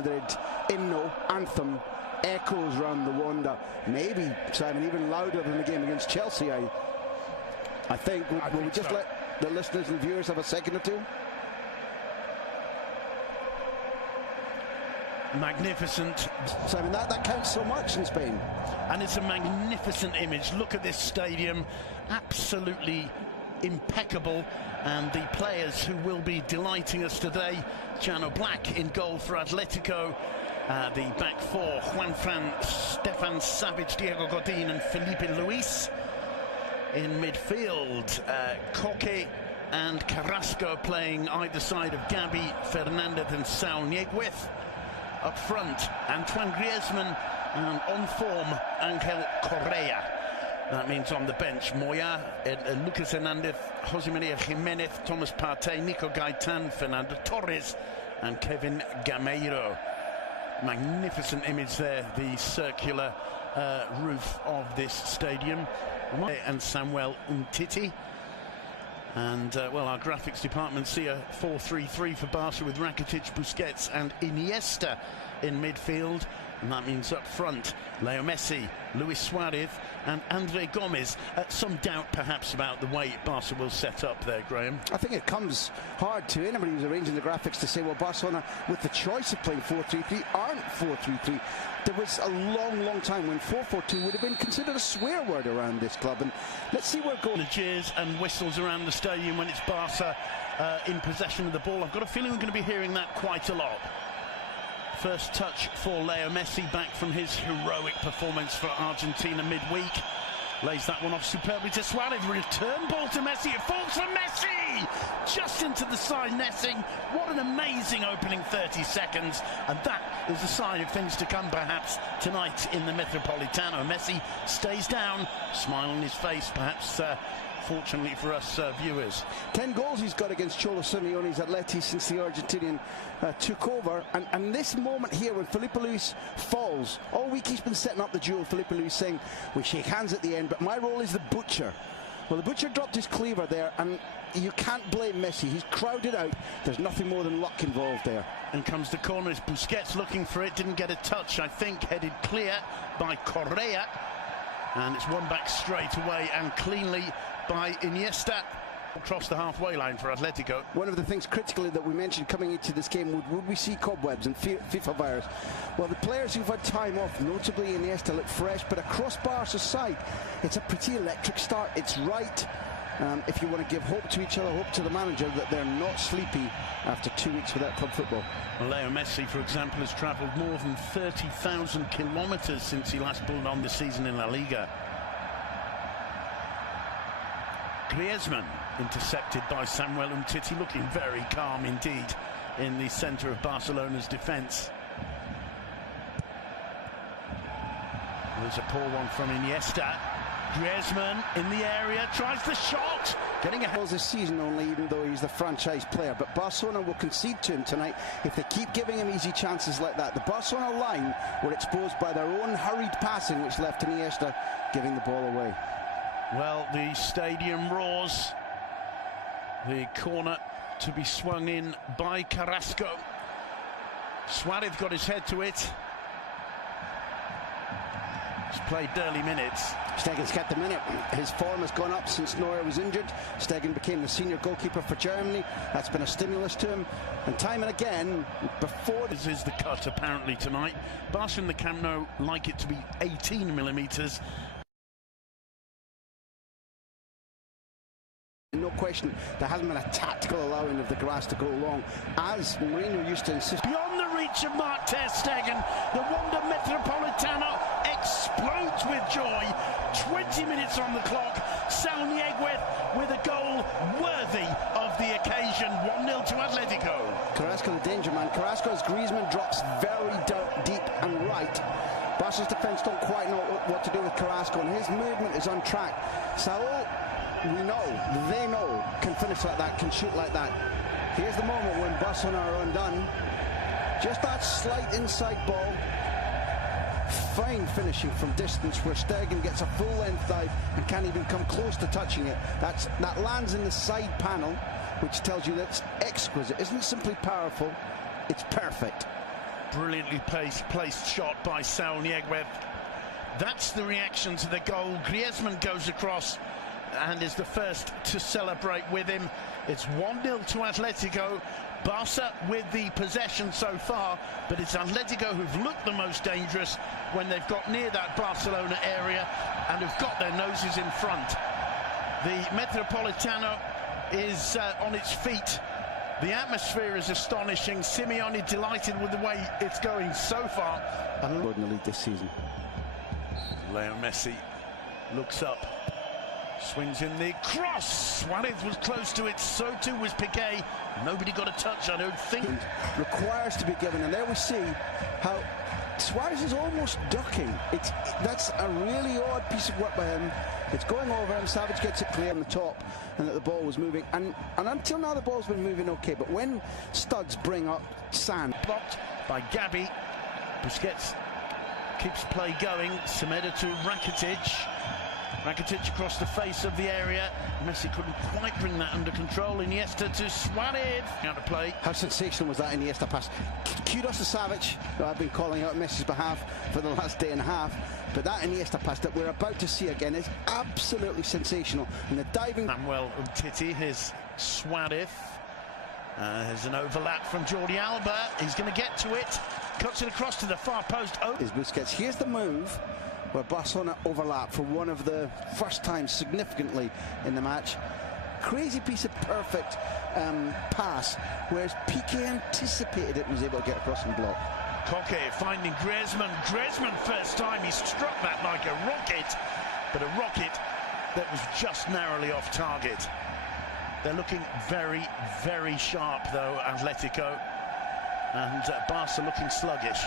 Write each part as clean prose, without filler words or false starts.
Madrid hymnal anthem echoes around the Wanda. Maybe, Simon, even louder than the game against Chelsea. I think. Will we just let the listeners and viewers have a second or two? Magnificent. Simon, that counts so much in Spain. And it's a magnificent image. Look at this stadium, absolutely impeccable. And the players who will be delighting us today, Jano Black in goal for Atletico. The back four, Juanfran, Stefan Savic, Diego Godin and Felipe Luis. In midfield, Koke and Carrasco playing either side of Gabi, Fernandez and Saul Nieguez. Up front, Antoine Griezmann, and on form, Angel Correa. That means on the bench, Moya, Lucas Hernandez, Jose Maria Jimenez, Thomas Partey, Nico Gaitan, Fernando Torres, and Kevin Gameiro. Magnificent image there, the circular roof of this stadium. And Samuel Umtiti. And, well, our graphics department see a 4-3-3 for Barca with Rakitic, Busquets and Iniesta in midfield. And that means up front, Leo Messi, Luis Suarez and Andre Gomes. Some doubt perhaps about the way Barca will set up there, Graham. I think it comes hard to anybody who's arranging the graphics to say, well, Barcelona, with the choice of playing 4-3-3, aren't 4-3-3. There was a long time when 4-4-2 would have been considered a swear word around this club. And let's see where it goes. The cheers and whistles around the stadium when it's Barca in possession of the ball. I've got a feeling we're going to be hearing that quite a lot. First touch for Leo Messi, back from his heroic performance for Argentina midweek. Lays that one off superbly to Suarez. Return ball to Messi. It falls for Messi! Just into the side netting. What an amazing opening 30 seconds. And that is a sign of things to come perhaps tonight in the Metropolitano. Messi stays down, smile on his face, perhaps fortunately for us viewers. 10 goals he's got against Cholo Simeone's Atleti since the Argentinian took over. And this moment here when Felipe Luis falls, all week he's been setting up the duel. Felipe Luis saying, we shake hands at the end, but my role is the butcher. Well, the butcher dropped his cleaver there, and you can't blame Messi. He's crowded out. There's nothing more than luck involved there. And comes the corner. It's Busquets looking for it. Didn't get a touch, I think. Headed clear by Correa. And it's won back straight away and cleanly by Iniesta. Across the halfway line for Atletico. One of the things critically that we mentioned coming into this game, would we see cobwebs and FIFA virus? Well, the players who've had time off, notably Iniesta, look fresh, but across Barca's side, it's a pretty electric start. It's right. If you want to give hope to each other, hope to the manager that they're not sleepy after 2 weeks without club football. Well, Leo Messi, for example, has travelled more than 30,000 kilometres since he last pulled on the season in La Liga. Griezmann intercepted by Samuel Umtiti, looking very calm indeed in the centre of Barcelona's defence. There's a poor one from Iniesta. Griezmann in the area, tries the shot, getting ahead this season only, even though he's the franchise player. But Barcelona will concede to him tonight if they keep giving him easy chances like that. The Barcelona line were exposed by their own hurried passing, which left Iniesta giving the ball away. Well, the stadium roars. The corner to be swung in by Carrasco. Suarez got his head to it. He's played early minutes. Stegen's kept him in it. His form has gone up since Neuer was injured. Stegen became the senior goalkeeper for Germany. That's been a stimulus to him. And time and again, before... This is the cut apparently tonight. Barca in the Camp Nou like it to be 18 millimetres. No question, there hasn't been a tactical allowing of the grass to go long, as Mourinho used to insist. Beyond the reach of Mark ter Stegen, the Wanda Metropolitano explodes with joy. 20 minutes on the clock. Saul Nieguez with a goal worthy of the occasion. 1-0 to Atletico. Carrasco, the danger man. Carrasco, as Griezmann drops very deep and right. Barca's defence don't quite know what to do with Carrasco, and his movement is on track. Saul, we know, they know, can finish like that, can shoot like that. Here's the moment when Barcelona are undone. Just that slight inside ball. Fine finishing from distance where Stegen gets a full-length dive and can't even come close to touching it. That lands in the side panel, which tells you that's exquisite. Isn't simply powerful, it's perfect. Brilliantly placed shot by Saul Niguez. That's the reaction to the goal. Griezmann goes across and is the first to celebrate with him. It's 1-0 to Atletico. Barca with the possession so far, but it's Atletico who've looked the most dangerous when they've got near that Barcelona area and have got their noses in front. The Metropolitano is on its feet. The atmosphere is astonishing. Simeone delighted with the way it's going so far. And in the league this season. Leo Messi looks up, swings in the cross. Suarez was close to it, so too was Piqué. Nobody got a touch, I don't think. It requires to be given, and there we see how Suarez is almost ducking. That's a really odd piece of work by him. It's going over him. Savage gets it clear on the top, and that the ball was moving. And until now, the ball's been moving okay. But when studs bring up sand, blocked by Gabi. Busquets keeps play going. Semedo to Rakitic. Rakitic across the face of the area. Messi couldn't quite bring that under control. Iniesta to Suarez. Out of play. How sensational was that Iniesta pass? Kudos to Savage, who I've been calling out Messi's behalf for the last day and a half. But that Iniesta pass that we're about to see again is absolutely sensational. And the diving... Manuel Umtiti, here's Suarez. There's an overlap from Jordi Alba. He's going to get to it. Cuts it across to the far post. Oh. Is Busquets. Here's the move where Barcelona overlap for one of the first times significantly in the match. Crazy piece of perfect pass, whereas Piqué anticipated it and was able to get across and block. Koke finding Griezmann. Griezmann first time he struck that like a rocket, but a rocket that was just narrowly off target. They're looking very, very sharp though, Atletico, and Barca looking sluggish.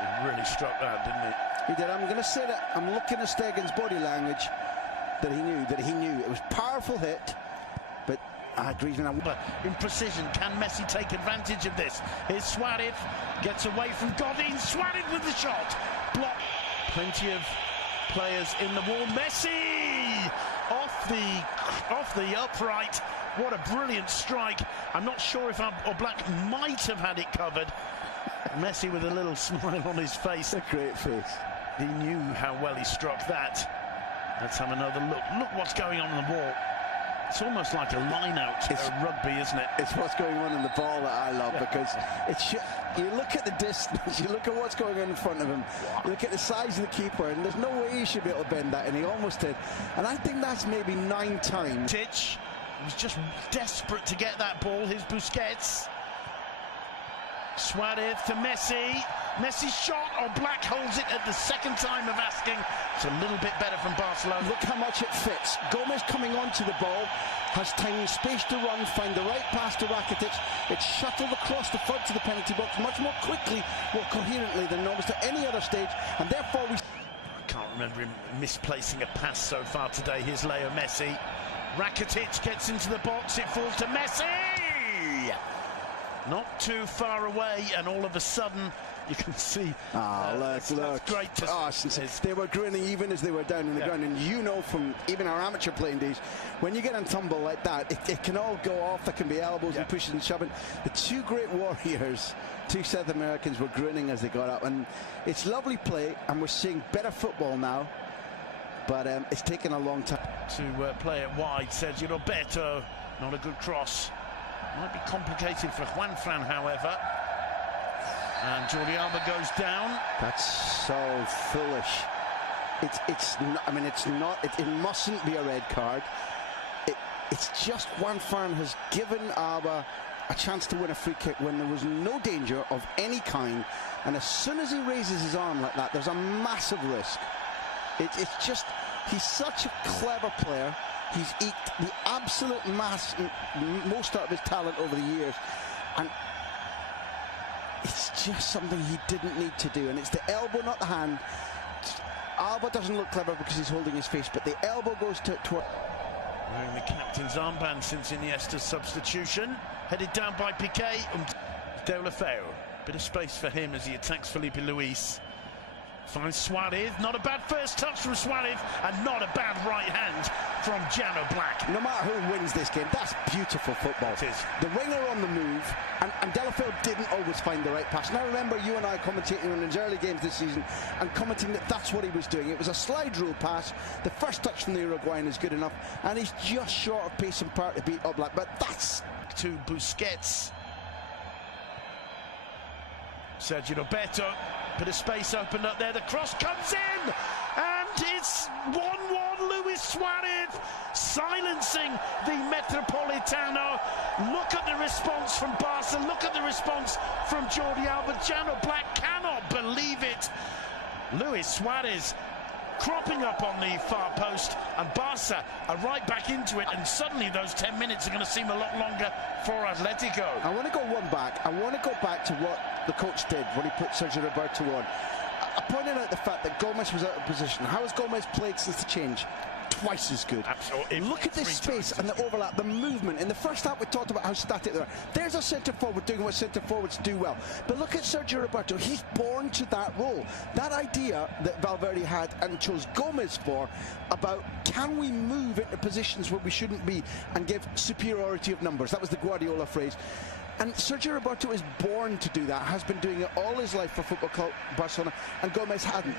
He really struck that, didn't he? He did. I'm going to say that I'm looking at Stegen's body language that he knew it was a powerful hit, but I agree with him. In precision, can Messi take advantage of this? Here's Suarez, gets away from Godin. Suarez with the shot, block. Plenty of players in the wall. Messi off the upright. What a brilliant strike. I'm not sure if Black might have had it covered. Messi with a little smile on his face. A great face. He knew how well he struck that. Let's have another look. Look what's going on the wall. It's almost like a line-out rugby, isn't it? It's what's going on in the ball that I love, because you look at the distance, you look at what's going on in front of him, you look at the size of the keeper, and there's no way he should be able to bend that, and he almost did. And I think that's maybe 9 times. Titch was just desperate to get that ball. Here's Busquets. Suarez to Messi. Messi's shot, Black holds it at the second time of asking. It's a little bit better from Barcelona. Look how much it fits. Gomez coming onto the ball, has time and space to run, find the right pass to Rakitic. It's shuttled across the front to the penalty box much more quickly, more coherently than almost at any other stage, and therefore we... I can't remember him misplacing a pass so far today. Here's Leo Messi. Rakitic gets into the box, it falls to Messi! Not too far away, and all of a sudden you can see. Look. Great to see. They were grinning even as they were down in the ground, and you know from even our amateur playing days, when you get on tumble like that, it can all go off. There can be elbows and pushes and shoving. The two great warriors, two South Americans, were grinning as they got up, and it's lovely play, and we're seeing better football now, but it's taken a long time. To play it wide, Sergio Roberto, not a good cross. Might be complicated for Juanfran, however. And Jordi Alba goes down. That's so foolish. It's not. I mean, it's not. It mustn't be a red card. It's just Juanfran has given Alba a chance to win a free kick when there was no danger of any kind. And as soon as he raises his arm like that, there's a massive risk. It's just, he's such a clever player. He's eked the absolute most out of his talent over the years, and it's just something he didn't need to do. And it's the elbow, not the hand. Alba doesn't look clever because he's holding his face, but the elbow goes to wearing the captain's armband since Iniesta's substitution. Headed down by Piqué. Deulofeu. Bit of space for him as he attacks Felipe Luis. Finds Suarez, not a bad first touch from Suarez, and not a bad right hand from Jano Black. No matter who wins this game, that's beautiful football. It is. The winger on the move, and Delafield didn't always find the right pass. And I remember you and I commentating on his early games this season and commenting that that's what he was doing. It was a slide rule pass. The first touch from the Uruguayan is good enough, and he's just short of pace and power to beat Oblak. But that's to Busquets. Sergio Roberto, bit of space opened up there, the cross comes in, and it's 1-1. Luis Suarez silencing the Metropolitano. Look at the response from Barca, look at the response from Jordi Alba. Jano Black cannot believe it. Luis Suarez cropping up on the far post, and Barca are right back into it, and suddenly those 10 minutes are going to seem a lot longer for Atletico. I want to go one back. I want to go back to what the coach did when he put Sergio Roberto on. I pointed out the fact that Gomez was out of position. How has Gomez played since the change? Twice as good. Absolutely. Look at this space and the overlap, the movement. In the first half, we talked about how static they are. There's a centre forward doing what centre forwards do well. But look at Sergio Roberto. He's born to that role. That idea that Valverde had and chose Gomez for about can we move into positions where we shouldn't be and give superiority of numbers. That was the Guardiola phrase. And Sergio Roberto is born to do that, has been doing it all his life for Football Club Barcelona, and Gomez hadn't.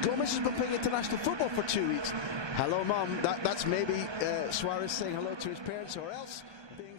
Gomez has been playing international football for 2 weeks. Hello, Mum. That's maybe Suarez saying hello to his parents, or else being